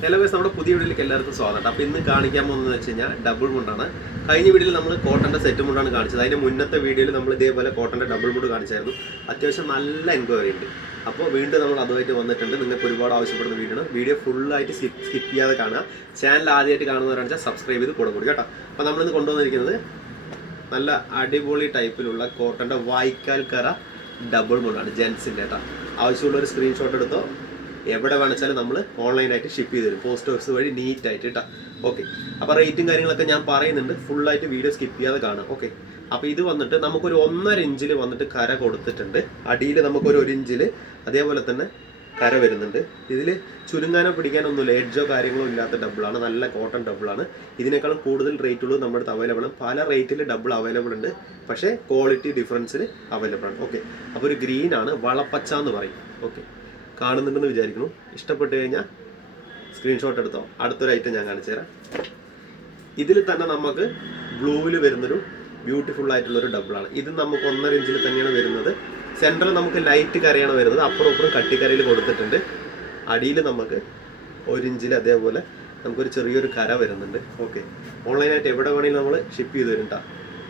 Hello vase നമ്മുടെ പുതിയ വീഡിയോയിലേക്ക് എല്ലാവർക്കും സ്വാഗതം. അപ്പോൾ ഇന്ന് കാണിക്കാൻ പോകുന്നത് വെച്ച് കഴിഞ്ഞാൽ ഡബിൾ മുണ്ടാണ് കഴിഞ്ഞ വീഡിയോയിൽ നമ്മൾ കോട്ടന്റെ സെറ്റ് മുണ്ടാണ് കാണിച്ചത്. അതിന്റെ മുന്നത്തെ വീഡിയോയിൽ നമ്മൾ ഇതേപോലെ കോട്ടന്റെ ഡബിൾ മുണ്ട് കാണിച്ചായിരുന്നു. അത്യാവശ്യം നല്ല എൻക്വയറി ഉണ്ട്. അപ്പോൾ വീണ്ടും നമ്മൾ അതുമായിട്ട് വന്നിട്ടുണ്ട്. നിങ്ങൾക്ക് ഒരുപാട് ആവശ്യപ്പെടുന്ന വീഡിയോ ആണ്. വീഡിയോ ഫുള്ളായിട്ട് സ്കിപ്പ് ചെയ്യാതെ കാണുക. ചാനൽ ആദ്യമായിട്ട് കാണുന്നവരാണെന്ന് വെച്ചാൽ സബ്സ്ക്രൈബ് ചെയ്ത് കൂടെ കൂടി കേട്ടോ. അപ്പോൾ നമ്മളിന്ന് കൊണ്ടുവന്നിരിക്കുന്നത് നല്ല അടിപൊളി ടൈപ്പിലുള്ള കോട്ടന്റെ വായിക്കാൽ കറ ഡബിൾ മുണ്ടാണ് ജെൻസിന്റെ കേട്ടോ. ആവശ്യമുള്ള ഒരു സ്ക്രീൻഷോട്ട് എടുത്തോ. എവിടെ വേണിച്ചാലും നമ്മൾ ഓൺലൈനായിട്ട് ഷിപ്പ് ചെയ്ത് തരും. പോസ്റ്റ് ഓഫീസ് വഴി നീറ്റായിട്ട് കേട്ടോ ഓക്കെ അപ്പോൾ റേറ്റും കാര്യങ്ങളൊക്കെ ഞാൻ പറയുന്നുണ്ട്. ഫുള്ളായിട്ട് വീഡിയോ സ്കിപ്പ് ചെയ്യാതെ കാണാം. ഓക്കെ അപ്പോൾ ഇത് വന്നിട്ട് നമുക്കൊരു ഒന്നര ഇഞ്ചിൽ വന്നിട്ട് കര കൊടുത്തിട്ടുണ്ട്. അടിയിൽ നമുക്കൊരു ഒരു ഇഞ്ചിൽ അതേപോലെ തന്നെ കര വരുന്നുണ്ട്. ഇതിൽ ചുരുങ്ങാനോ പിടിക്കാനൊന്നുമില്ല. എഡ്ജോ കാര്യങ്ങളോ ഇല്ലാത്ത ഡബിളാണ് നല്ല കോട്ടൺ ഡബിളാണ് ഇതിനേക്കാളും കൂടുതൽ റേറ്റുള്ളത് നമ്മുടെ അടുത്ത് അവൈലബിൾ ആണ്. പല റേറ്റിൽ ഡബിൾ അവൈലബിൾ ഉണ്ട്. പക്ഷേ ക്വാളിറ്റി ഡിഫറൻസിൽ അവൈലബിൾ ആണ്. ഓക്കെ അപ്പോൾ ഒരു ഗ്രീനാണ് വളപ്പച്ച എന്ന് പറയും. ഓക്കെ കാണുന്നുണ്ടെന്ന് വിചാരിക്കുന്നു. ഇഷ്ടപ്പെട്ടു കഴിഞ്ഞാൽ സ്ക്രീൻഷോട്ട് എടുത്തോ. അടുത്തൊരു ഐറ്റം ഞാൻ കാണിച്ചു തരാം. ഇതിൽ തന്നെ നമുക്ക് ബ്ലൂവിൽ വരുന്നൊരു ബ്യൂട്ടിഫുൾ ആയിട്ടുള്ളൊരു ഡബിളാണ് ഇത് നമുക്ക് ഒന്നര ഇഞ്ചിൽ തന്നെയാണ് വരുന്നത്. സെന്ററിൽ നമുക്ക് ലൈറ്റ് കരയാണ് വരുന്നത്. അപ്പുറം അപ്പുറം കട്ടിക്കരയിൽ കൊടുത്തിട്ടുണ്ട്. അടിയിൽ നമുക്ക് ഒരു ഇഞ്ചിൽ അതേപോലെ നമുക്കൊരു ചെറിയൊരു കര വരുന്നുണ്ട്. ഓക്കെ ഓൺലൈനായിട്ട് എവിടെ വേണമെങ്കിലും നമ്മൾ ഷിപ്പ് ചെയ്ത് തരും കേട്ടോ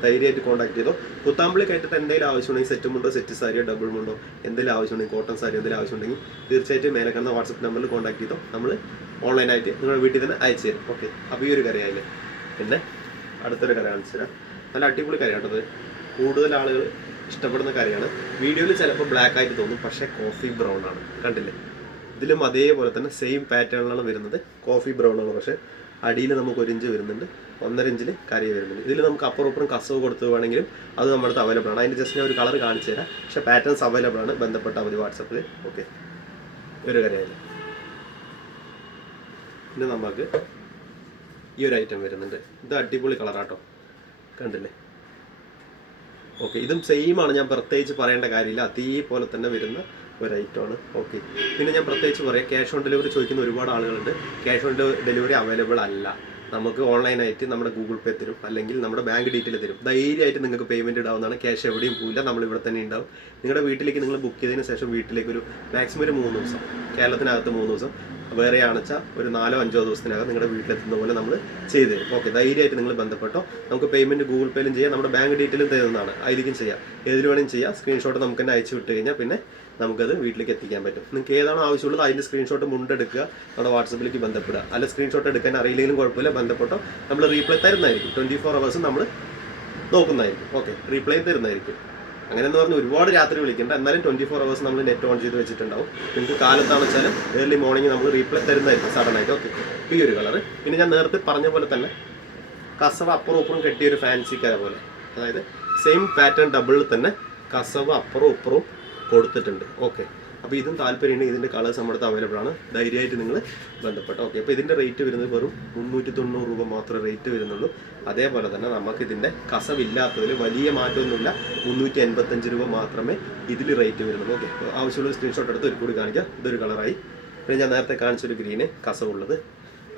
ധൈര്യമായിട്ട് കോൺടാക്ട് ചെയ്തോ? കുത്താമ്പിളിക്കായിട്ട് എന്തെങ്കിലും ആവശ്യമുണ്ടെങ്കിൽ സെറ്റ് മുണ്ടോ സെറ്റ് സാരിയോ ഡബിൾ മുണ്ടോ എന്തെങ്കിലും ആവശ്യമുണ്ടെങ്കിൽ കോട്ടൺ സാരി എന്തെങ്കിലും ആവശ്യമുണ്ടെങ്കിൽ തീർച്ചയായിട്ടും മേലെ കാണുന്ന വാട്സപ്പ് നമ്പറിൽ കോൺടാക്ട് ചെയ്തോ? നമ്മൾ ഓൺലൈനായിട്ട് നിങ്ങളുടെ വീട്ടിൽ തന്നെ അയച്ചു തരും. ഓക്കെ അപ്പോൾ ഈ ഒരു കരയായില്ലേ പിന്നെ അടുത്തൊരു കര കാണിച്ചു തരാം. നല്ല അടിപൊളി കരയാട്ടോ ഇത്. കൂടുതൽ ആളുകൾ ഇഷ്ടപ്പെടുന്ന കരയാണ് വീഡിയോയിൽ ചിലപ്പോൾ ബ്ലാക്ക് ആയിട്ട് തോന്നും പക്ഷേ കോഫി ബ്രൗൺ ആണ്. കണ്ടില്ലേ? ഇതിലും അതേപോലെ തന്നെ സെയിം പാറ്റേണിലാണ് വരുന്നത്. കോഫി ബ്രൗൺ ആണ് പക്ഷേ അടിയിൽ നമുക്ക് ഒരു ഇഞ്ച് വരുന്നുണ്ട്. ഒന്നര ഇഞ്ചിൽ കറി വരുന്നുണ്ട്. ഇതിൽ നമുക്ക് അപ്പുറം ഇപ്പുറം കസവ് കൊടുത്തു വേണമെങ്കിലും അത് നമ്മുടെ അടുത്ത് അവൈലബിൾ ആണ്. അതിന്റെ ജസ്റ്റ് ഞാൻ ഒരു കളർ കാണിച്ചു തരാം. പക്ഷേ പാറ്റേൺസ് അവൈലബിൾ ആണ്. ബന്ധപ്പെട്ടാൽ മതി വാട്സപ്പിൽ ഓക്കെ ഒരു കരയായില്ല പിന്നെ നമുക്ക് ഈ ഒരു ഐറ്റം വരുന്നുണ്ട്. ഇത് അടിപൊളി കളറാട്ടോ കണ്ടില്ലേ? ഓക്കെ ഇതും സെയിം ആണ്. ഞാൻ പ്രത്യേകിച്ച് പറയേണ്ട കാര്യമില്ല. അതേപോലെ തന്നെ വരുന്ന ഒരു ഐറ്റമാണ് ഓക്കെ പിന്നെ ഞാൻ പ്രത്യേകിച്ച് പറയാം ക്യാഷ് ഓൺ ഡെലിവറി ചോദിക്കുന്ന ഒരുപാട് ആളുകളുണ്ട്. ക്യാഷ് ഓൺ ഡെലിവറി അവൈലബിൾ അല്ല. നമുക്ക് ഓൺലൈനായിട്ട് നമ്മുടെ ഗൂഗിൾ പേ തരും അല്ലെങ്കിൽ നമ്മുടെ ബാങ്ക് ഡീറ്റെയിൽ തരും. ധൈര്യമായിട്ട് നിങ്ങൾക്ക് പേയ്മെന്റ് ഇടാവുന്നതാണ്. ക്യാഷ് എവിടെയും പോയില്ല നമ്മൾ ഇവിടെ തന്നെ ഉണ്ടാവും. നിങ്ങളുടെ വീട്ടിലേക്ക് നിങ്ങൾ ബുക്ക് ചെയ്തതിന് ശേഷം വീട്ടിലേക്ക് ഒരു മാക്സിമം ഒരു മൂന്ന് ദിവസം കേരളത്തിനകത്ത് മൂന്ന് ദിവസം. വേറെ ആണെച്ചാൽ ഒരു നാലോ അഞ്ചോ ദിവസത്തിനകം നിങ്ങളുടെ വീട്ടിലെത്തുന്ന പോലെ നമ്മൾ ചെയ്തു തരും. ഓക്കെ ധൈര്യമായിട്ട് നിങ്ങൾ ബന്ധപ്പെട്ടോ നമുക്ക് പേയ്മെന്റ് ഗൂഗിൾ പേയിലും ചെയ്യാം നമ്മുടെ ബാങ്ക് ഡീറ്റെയിലും തരുന്നതാണ്. അതിലേക്കും ചെയ്യാം. ഏതിൽ വേണമെങ്കിലും ചെയ്യാം. സ്ക്രീൻഷോട്ട് നമുക്ക് തന്നെ അയച്ചു വിട്ട് കഴിഞ്ഞാൽ പിന്നെ നമുക്കത് വീട്ടിലേക്ക് എത്തിക്കാൻ പറ്റും. നിങ്ങൾക്ക് ഏതാണോ ആവശ്യമുള്ളത് അതിന്റെ സ്ക്രീൻഷോട്ട് മുണ്ടെടുക്കുക നമ്മുടെ വാട്സപ്പിലേക്ക് ബന്ധപ്പെടുക. അല്ല സ്ക്രീൻഷോട്ട് എടുക്കാൻ അറിയില്ലെങ്കിലും കുഴപ്പമില്ല ബന്ധപ്പെട്ടോ നമ്മൾ റീപ്ലൈ തരുന്നതായിരിക്കും. ട്വന്റി ഫോർ അവേഴ്സും നമ്മൾ നോക്കുന്നതായിരിക്കും. ഓക്കെ റീപ്ലൈ തരുന്നതായിരിക്കും. അങ്ങനെ എന്ന് പറഞ്ഞ് ഒരുപാട് രാത്രി വിളിക്കേണ്ട. എന്നാലും ട്വന്റി ഫോർ അവേഴ്സ് നമ്മൾ നെറ്റ് ഓൺ ചെയ്ത് വെച്ചിട്ടുണ്ടാവും. നിങ്ങൾക്ക് കാലത്താണ് വെച്ചാലും ഏർലി മോർണിംഗ് നമ്മൾ റീപ്ലേ തരുന്നതായിരിക്കും സഡൻ ആയിട്ട്. ഓക്കെ ഈ ഒരു കളർ പിന്നെ ഞാൻ നേരത്തെ പറഞ്ഞ പോലെ തന്നെ കസവ് അപ്പുറം ഉപ്പറും കെട്ടിയ ഒരു ഫാൻസി കര പോലെ. അതായത് സെയിം പാറ്റേൺ ഡബിളിൽ തന്നെ കസവ് അപ്പുറം ഉപ്പറും കൊടുത്തിട്ടുണ്ട്. ഓക്കെ അപ്പോൾ ഇതും താല്പര്യമുണ്ട് ഇതിന്റെ കളേഴ്സ് നമ്മുടെ അടുത്ത് അവൈലബിൾ ആണ്. ധൈര്യമായിട്ട് നിങ്ങൾ ബന്ധപ്പെട്ട. ഓക്കെ അപ്പോൾ ഇതിന്റെ റേറ്റ് വരുന്നത് വെറും മുന്നൂറ്റി തൊണ്ണൂറ് രൂപ മാത്രമേ റേറ്റ് വരുന്നുള്ളൂ. അതേപോലെ തന്നെ നമുക്ക് ഇതിന്റെ കസവില്ലാത്തതിൽ വലിയ മാറ്റമൊന്നുമില്ല. മുന്നൂറ്റി എൺപത്തഞ്ച് രൂപ മാത്രമേ ഇതിൽ റേറ്റ് വരുന്നുള്ളൂ. ഓക്കെ ആവശ്യമുള്ള സ്ക്രീൻഷോട്ട് എടുത്ത് ഒരു കൂടി കാണിക്കാം. ഇതൊരു കളറായി പിന്നെ ഞാൻ നേരത്തെ കാണിച്ചൊരു ഗ്രീന് കസവുള്ളത്.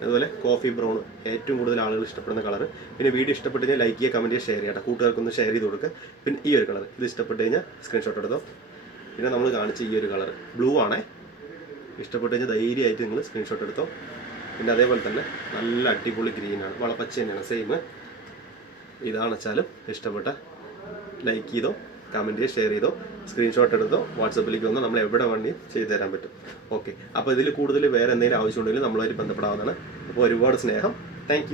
അതുപോലെ കോഫി ബ്രൗൺ ഏറ്റവും കൂടുതൽ ആളുകൾ ഇഷ്ടപ്പെടുന്ന കളർ പിന്നെ വീഡിയോ ഇഷ്ടപ്പെട്ട് കഴിഞ്ഞാൽ ലൈക്ക് ചെയ്യുക കമന്റ് ചെയ്യുക ഷെയർ ചെയ്യട്ടെ കൂട്ടുകാർക്കൊന്ന് ഷെയർ ചെയ്ത് കൊടുക്കുക. പിന്നെ ഈ ഒരു കളർ ഇത് ഇഷ്ടപ്പെട്ട് കഴിഞ്ഞാൽ സ്ക്രീൻഷോട്ട് എടുത്തോ. പിന്നെ നമ്മൾ കാണിച്ച ഈ ഒരു കളർ ബ്ലൂ ആണേ. ഇഷ്ടപ്പെട്ട് കഴിഞ്ഞാൽ ധൈര്യമായിട്ട് നിങ്ങൾ സ്ക്രീൻഷോട്ട് എടുത്തോ. പിന്നെ അതേപോലെ തന്നെ നല്ല അടിപൊളി ഗ്രീനാണ് വളപ്പച്ച തന്നെയാണ്. സെയിം ഇതാണ് വെച്ചാലും ഇഷ്ടപ്പെട്ട ലൈക്ക് ചെയ്തോ കമന്റ് ചെയ്ത് ഷെയർ ചെയ്തോ സ്ക്രീൻഷോട്ട് എടുത്തോ വാട്സപ്പിലേക്ക് വന്നോ. നമ്മൾ എവിടെ വേണ്ടിയും ചെയ്തു തരാൻ പറ്റും. ഓക്കെ അപ്പോൾ ഇതിൽ കൂടുതൽ വേറെ എന്തെങ്കിലും ആവശ്യമുണ്ടെങ്കിൽ നമ്മളുമായിട്ട് ബന്ധപ്പെടാവുന്നതാണ്. അപ്പോൾ ഒരുപാട് സ്നേഹം. താങ്ക്